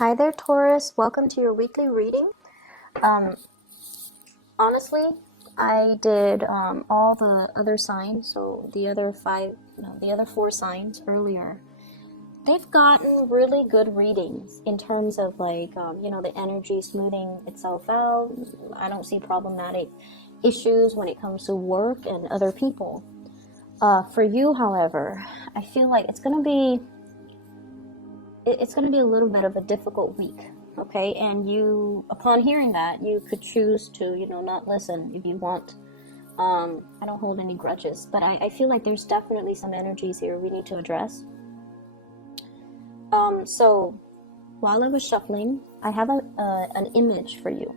Hi there, Taurus. Welcome to your weekly reading. Um, Honestly, I did all the other signs, so the other the other four signs earlier. They've gotten really good readings in terms of the energy smoothing itself out. I don't see problematic issues when it comes to work and other people. For you, however, I feel like it's going to be a little bit of a difficult week, okay? And you, upon hearing that, you could choose to, not listen if you want. I don't hold any grudges, but I feel like there's definitely some energies here we need to address. So while I was shuffling, I have an image for you.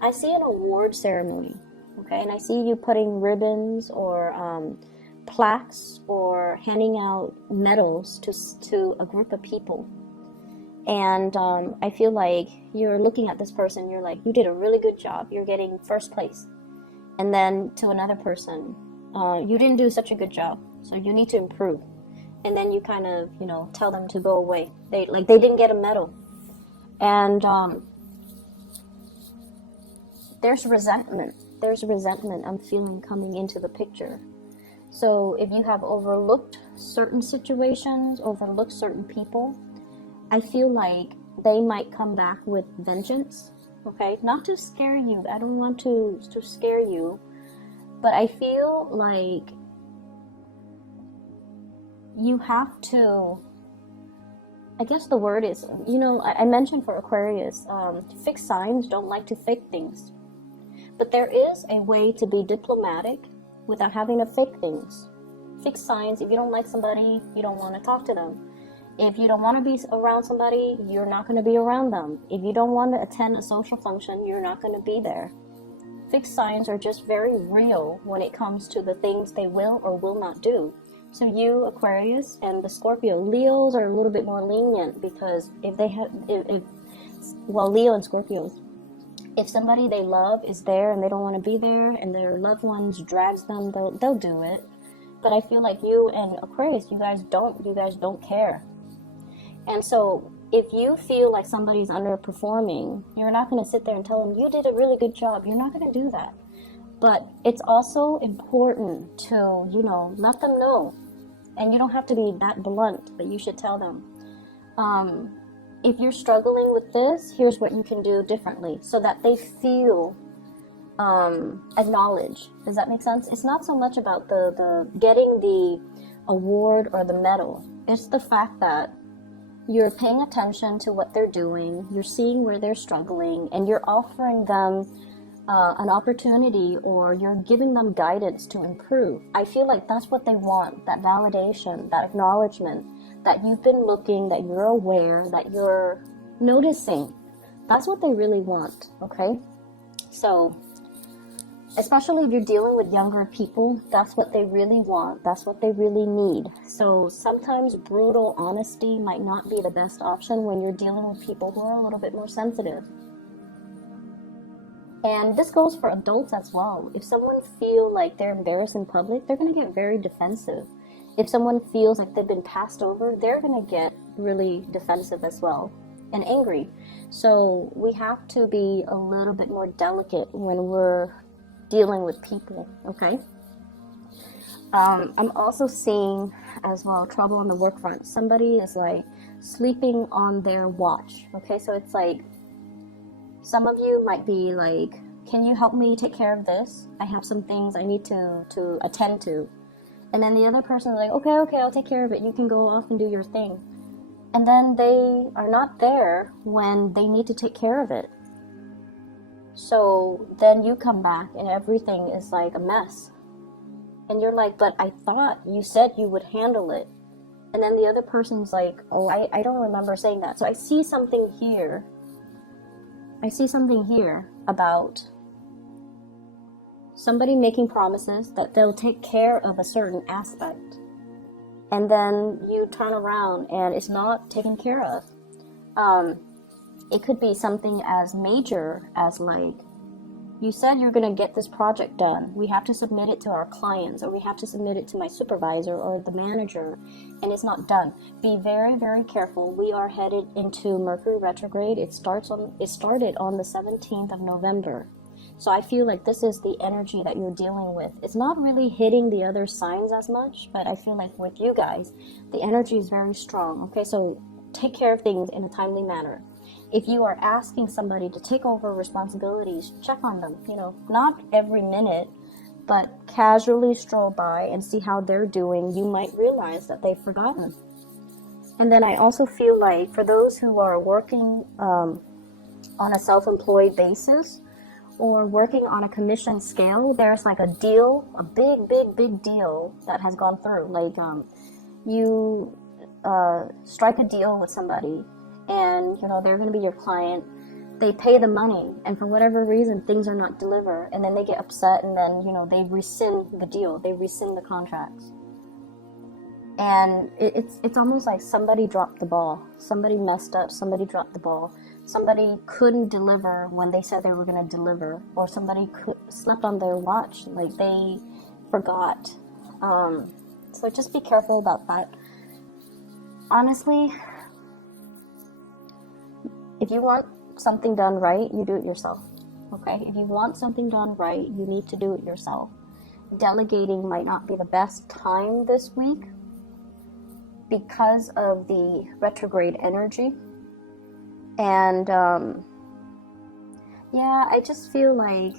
I see an award ceremony, okay? And I see you putting ribbons or plaques or handing out medals to a group of people. And I feel like you're looking at this person, you're like, you did a really good job, you're getting first place. And then to another person, you didn't do such a good job, so you need to improve. And then you kind of, tell them to go away. They didn't get a medal. And there's resentment. There's resentment I'm feeling coming into the picture. So if you have overlooked certain situations, overlooked certain people, I feel like they might come back with vengeance, okay? Not to scare you. I don't want to scare you, but I feel like you have to, I guess the word is, I mentioned for Aquarius, fixed signs don't like to fake things. But there is a way to be diplomatic without having to fake things. Fixed signs, if you don't like somebody, you don't want to talk to them. If you don't want to be around somebody, you're not going to be around them. If you don't want to attend a social function, you're not going to be there. Fixed signs are just very real when it comes to the things they will or will not do. So you, Aquarius, and the Scorpio, Leos are a little bit more lenient because Leo and Scorpios, if somebody they love is there and they don't want to be there and their loved ones drags them, they'll do it. But I feel like you and Aquarius, you guys don't care. And so if you feel like somebody's underperforming, you're not going to sit there and tell them, you did a really good job. You're not going to do that. But it's also important to, let them know. And you don't have to be that blunt, but you should tell them. If you're struggling with this, here's what you can do differently so that they feel acknowledged. Does that make sense? It's not so much about the getting the award or the medal. It's the fact that you're paying attention to what they're doing, you're seeing where they're struggling, and you're offering them an opportunity, or you're giving them guidance to improve. I feel like that's what they want, that validation, that acknowledgement, that you've been looking, that you're aware, that you're noticing. That's what they really want, okay? So, especially if you're dealing with younger people, that's what they really want. That's what they really need. So sometimes brutal honesty might not be the best option when you're dealing with people who are a little bit more sensitive. And this goes for adults as well. If someone feels like they're embarrassed in public, they're going to get very defensive. If someone feels like they've been passed over, they're going to get really defensive as well and angry. So we have to be a little bit more delicate when we're dealing with people, okay? I'm also seeing as well trouble on the work front. Somebody is like sleeping on their watch, okay? So it's like some of you might be like, can you help me take care of this? I have some things I need to attend to. And then the other person is like, okay, I'll take care of it. You can go off and do your thing. And then they are not there when they need to take care of it. So then you come back and everything is like a mess. And you're like, but I thought you said you would handle it. And then the other person's like, oh, I don't remember saying that. So I see something here. About somebody making promises that they'll take care of a certain aspect. And then you turn around and it's not taken care of. It could be something as major as like You said you're going to get this project done. We have to submit it to our clients, or we have to submit it to my supervisor or the manager, and it's not done. Be very, very careful. We are headed into Mercury retrograde. It started on the 17th of November. So I feel like this is the energy that you're dealing with. It's not really hitting the other signs as much, but I feel like with you guys, the energy is very strong. Okay, so take care of things in a timely manner. If you are asking somebody to take over responsibilities, check on them. You know, not every minute, but casually stroll by and see how they're doing. You might realize that they've forgotten. And then I also feel like for those who are working on a self-employed basis or working on a commission scale, there's like a deal, a big deal that has gone through. Like you strike a deal with somebody, and you know they're going to be your client. They pay the money, and for whatever reason things are not delivered, and then they get upset, and then you know they rescind the deal, they rescind the contracts. And it's almost like somebody dropped the ball, somebody messed up, somebody dropped the ball, somebody couldn't deliver when they said they were going to deliver, or somebody slept on their watch, like they forgot. So just be careful about that. Honestly, if you want something done right, you do it yourself. Okay? If you want something done right, you need to do it yourself. Delegating might not be the best time this week because of the retrograde energy. And yeah, I just feel like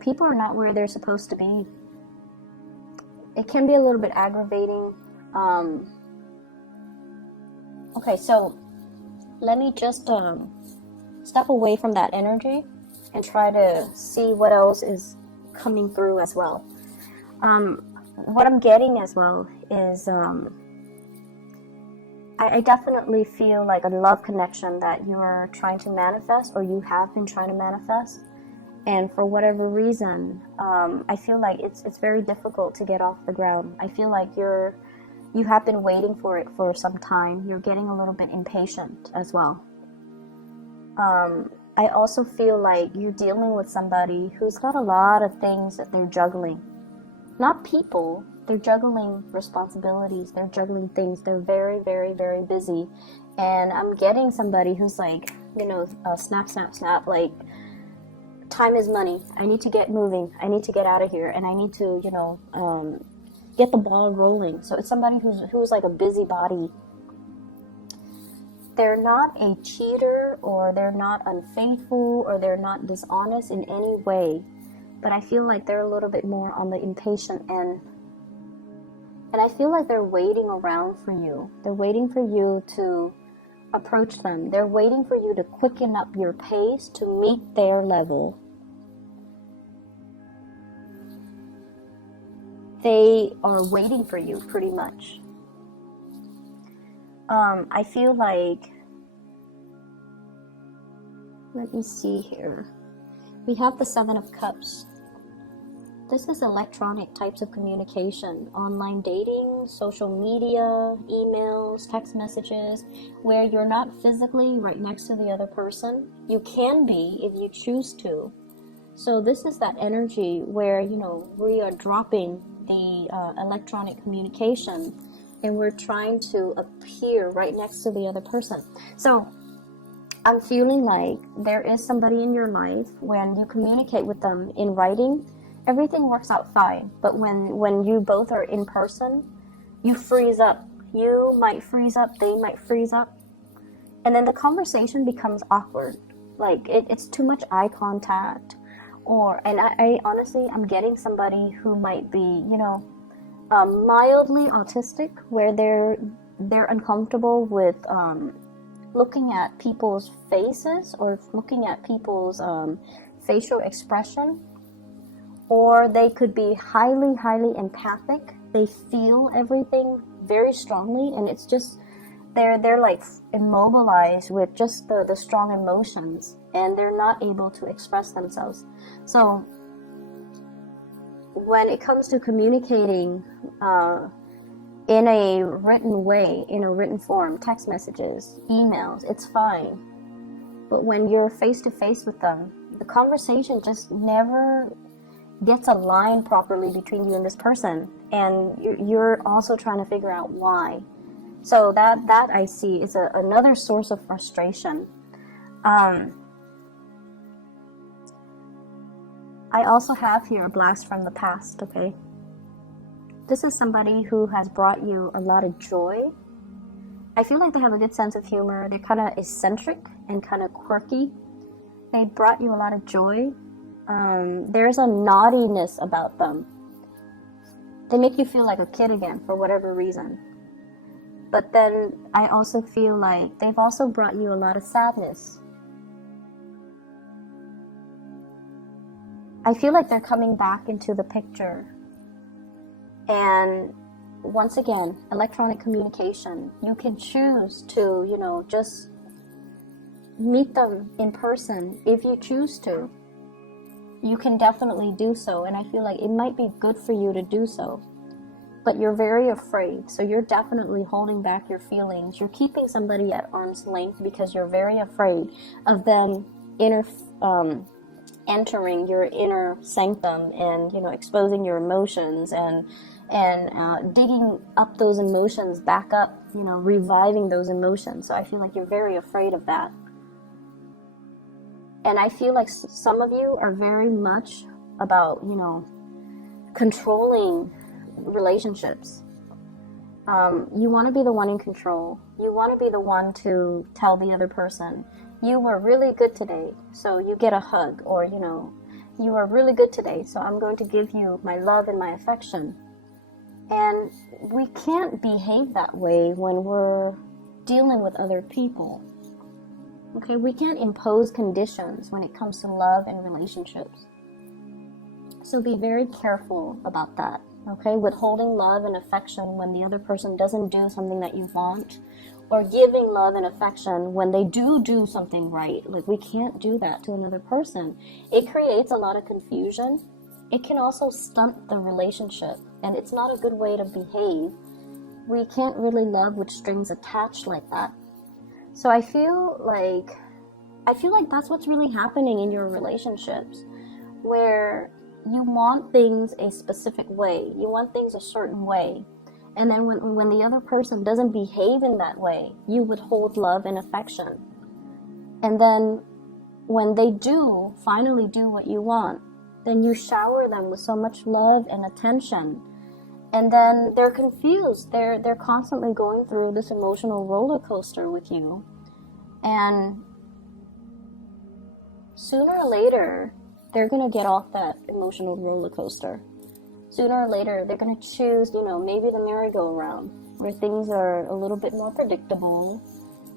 people are not where they're supposed to be. It can be a little bit aggravating. Okay, so let me just step away from that energy and try to see what else is coming through as well. What I'm getting as well is I definitely feel like a love connection that you're trying to manifest, or you have been trying to manifest. And for whatever reason, I feel like it's very difficult to get off the ground. I feel like you have been waiting for it for some time. You're getting a little bit impatient as well. I also feel like you're dealing with somebody who's got a lot of things that they're juggling. Not people, they're juggling responsibilities, they're juggling things. They're very, very, very busy. And I'm getting somebody who's like, you know, snap, like, time is money. I need to get moving. I need to get out of here. And I need to, you know, get the ball rolling. So it's somebody who's like a busybody. They're not a cheater, or they're not unfaithful, or they're not dishonest in any way. But I feel like they're a little bit more on the impatient end. And I feel like they're waiting around for you. They're waiting for you to approach them. They're waiting for you to quicken up your pace to meet their level. They are waiting for you, pretty much. I feel like, let me see here. We have the Seven of Cups. This is electronic types of communication, online dating, social media, emails, text messages, where you're not physically right next to the other person. You can be if you choose to. So this is that energy where, you know, we are dropping the electronic communication and we're trying to appear right next to the other person. So I'm feeling like there is somebody in your life, when you communicate with them in writing, everything works out fine. But when you both are in person, you freeze up. You might freeze up, they might freeze up. And then the conversation becomes awkward. Like it's too much eye contact. And I honestly, I'm getting somebody who might be, you know, mildly autistic, where they're uncomfortable with looking at people's faces, or looking at people's facial expression. Or they could be highly, highly empathic. They feel everything very strongly, and it's just they're like immobilized with just the strong emotions, and they're not able to express themselves. So when it comes to communicating in a written way, in a written form, text messages, emails, it's fine. But when you're face to face with them, the conversation just never gets aligned properly between you and this person, and you're also trying to figure out why. So that I see is another source of frustration. I also have here a blast from the past, okay? This is somebody who has brought you a lot of joy. I feel like they have a good sense of humor. They're kind of eccentric and kind of quirky. They brought you a lot of joy. There's a naughtiness about them. They make you feel like a kid again for whatever reason. But then I also feel like they've also brought you a lot of sadness. I feel like they're coming back into the picture. And once again, electronic communication. You can choose to, just meet them in person if you choose to. You can definitely do so, and I feel like it might be good for you to do so. But you're very afraid, so you're definitely holding back your feelings. You're keeping somebody at arm's length because you're very afraid of them entering your inner sanctum and, exposing your emotions and digging up those emotions back up, reviving those emotions. So I feel like you're very afraid of that. And I feel like some of you are very much about, controlling relationships. You want to be the one in control. You want to be the one to tell the other person, you were really good today, so you get a hug. Or, you are really good today, so I'm going to give you my love and my affection. And we can't behave that way when we're dealing with other people. Okay, we can't impose conditions when it comes to love and relationships. So be very careful about that, okay? Withholding love and affection when the other person doesn't do something that you want, or giving love and affection when they do something right. Like, we can't do that to another person. It creates a lot of confusion. It can also stunt the relationship, and it's not a good way to behave. We can't really love with strings attached like that. So I feel like that's what's really happening in your relationships, where you want things a specific way, you want things a certain way, and then when the other person doesn't behave in that way, you withhold love and affection. And then when they do finally do what you want, then you shower them with so much love and attention. And then they're confused. They're constantly going through this emotional roller coaster with you. And sooner or later, they're going to get off that emotional roller coaster. Sooner or later, they're going to choose, maybe the merry-go-round, where things are a little bit more predictable,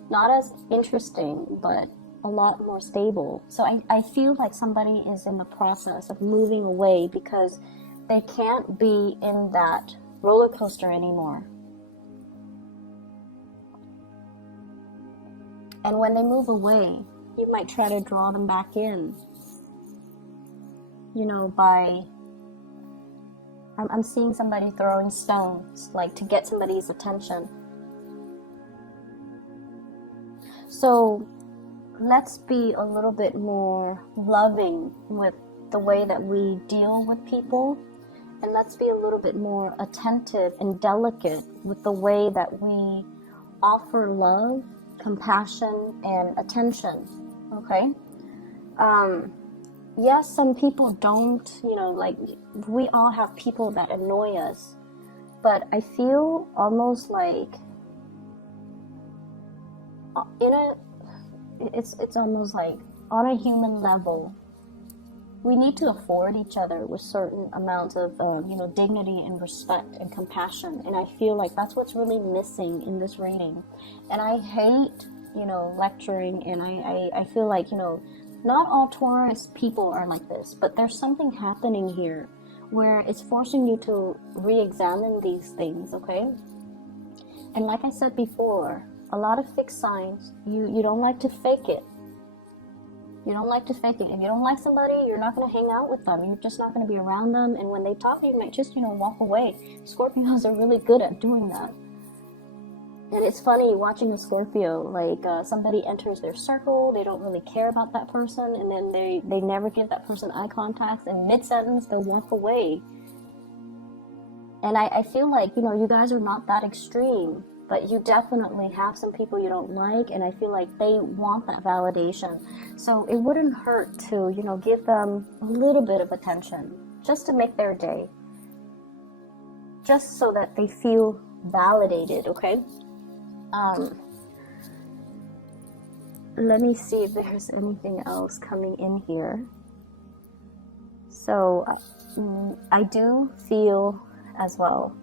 not as interesting, but a lot more stable. So I feel like somebody is in the process of moving away because they can't be in that roller coaster anymore. And when they move away, you might try to draw them back in, I'm seeing somebody throwing stones, like to get somebody's attention. So let's be a little bit more loving with the way that we deal with people. And let's be a little bit more attentive and delicate with the way that we offer love, compassion, and attention, okay? Yes, some people don't, we all have people that annoy us, but I feel almost like it's almost like on a human level, we need to afford each other with certain amounts of, dignity and respect and compassion. And I feel like that's what's really missing in this reading. And I hate, lecturing, and I feel like, not all Taurus people are like this, but there's something happening here where it's forcing you to re-examine these things, okay? And like I said before, a lot of fixed signs, you don't like to fake it. You don't like to fake it. If you don't like somebody, you're not going to hang out with them. You're just not going to be around them. And when they talk, you might just, walk away. Scorpios are really good at doing that. And it's funny watching a Scorpio, like somebody enters their circle, they don't really care about that person, and then they never give that person eye contact, and mid-sentence they'll walk away. And I feel like, you guys are not that extreme, but you definitely have some people you don't like, and I feel like they want that validation. So it wouldn't hurt to, give them a little bit of attention, just to make their day. Just so that they feel validated, okay? Let me see if there's anything else coming in here. So I do feel as well.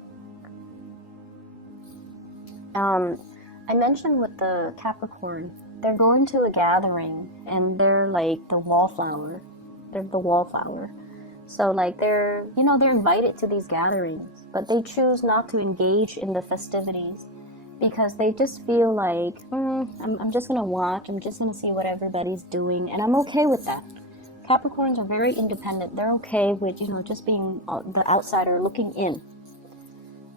I mentioned with the Capricorn, they're going to a gathering and they're like the wallflower. They're the wallflower. So like they're invited to these gatherings, but they choose not to engage in the festivities because they just feel like, I'm just going to watch, I'm just going to see what everybody's doing, and I'm okay with that. Capricorns are very independent. They're okay with, just being the outsider looking in.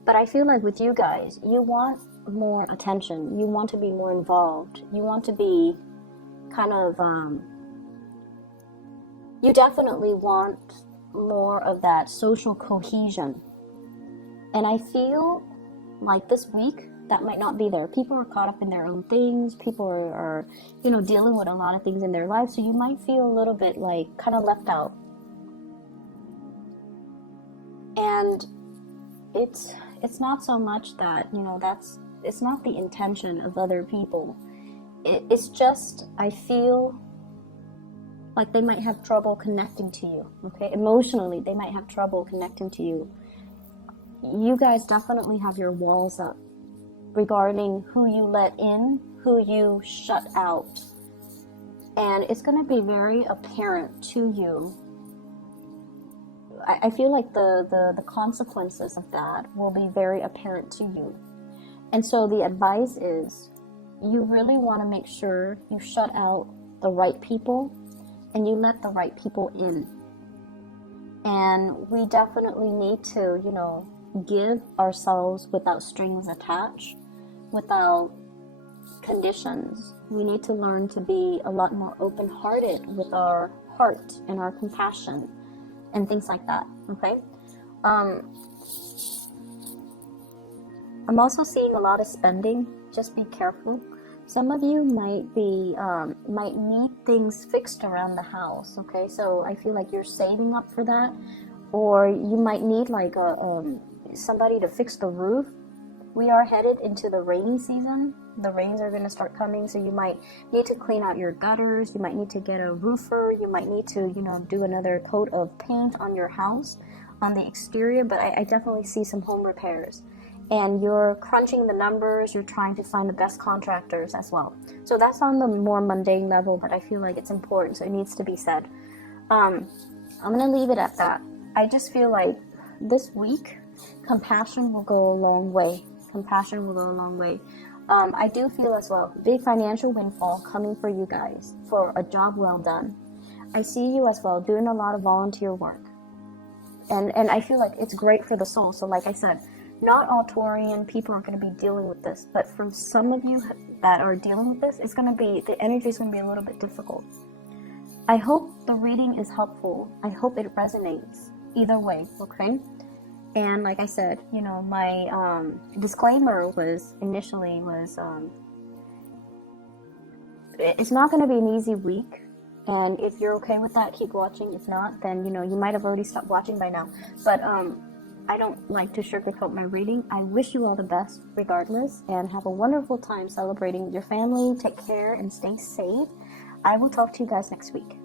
But I feel like with you guys, you want more attention. You want to be more involved. You want to be kind of, you definitely want more of that social cohesion. And I feel like this week, that might not be there. People are caught up in their own things. People are dealing with a lot of things in their life. So you might feel a little bit like kind of left out. And it's not so much that, it's not the intention of other people. It's just, I feel like they might have trouble connecting to you, okay? Emotionally, they might have trouble connecting to you. You guys definitely have your walls up regarding who you let in, who you shut out. And it's going to be very apparent to you. I feel like the consequences of that will be very apparent to you. And so the advice is, you really want to make sure you shut out the right people and you let the right people in. And we definitely need to, give ourselves without strings attached, without conditions. We need to learn to be a lot more open-hearted with our heart and our compassion and things like that, okay? I'm also seeing a lot of spending. Just be careful. Some of you might need things fixed around the house, okay? So I feel like you're saving up for that, or you might need like somebody to fix the roof. We are headed into the rainy season. The rains are going to start coming, so you might need to clean out your gutters. You might need to get a roofer. You might need to, do another coat of paint on your house, on the exterior. But I definitely see some home repairs. And you're crunching the numbers. You're trying to find the best contractors as well. So that's on the more mundane level, but I feel like it's important, so it needs to be said. I'm going to leave it at that. I just feel like this week, compassion will go a long way. Compassion will go a long way. I do feel as well, big financial windfall coming for you guys for a job well done. I see you as well doing a lot of volunteer work. And I feel like it's great for the soul. So like I said, not all Taurian people are going to be dealing with this. But for some of you that are dealing with this, the energy is going to be a little bit difficult. I hope the reading is helpful. I hope it resonates either way, okay? And like I said, my disclaimer was it's not going to be an easy week. And if you're okay with that, keep watching. If not, then, you might have already stopped watching by now. But I don't like to sugarcoat my reading. I wish you all the best regardless, and have a wonderful time celebrating with your family. Take care and stay safe. I will talk to you guys next week.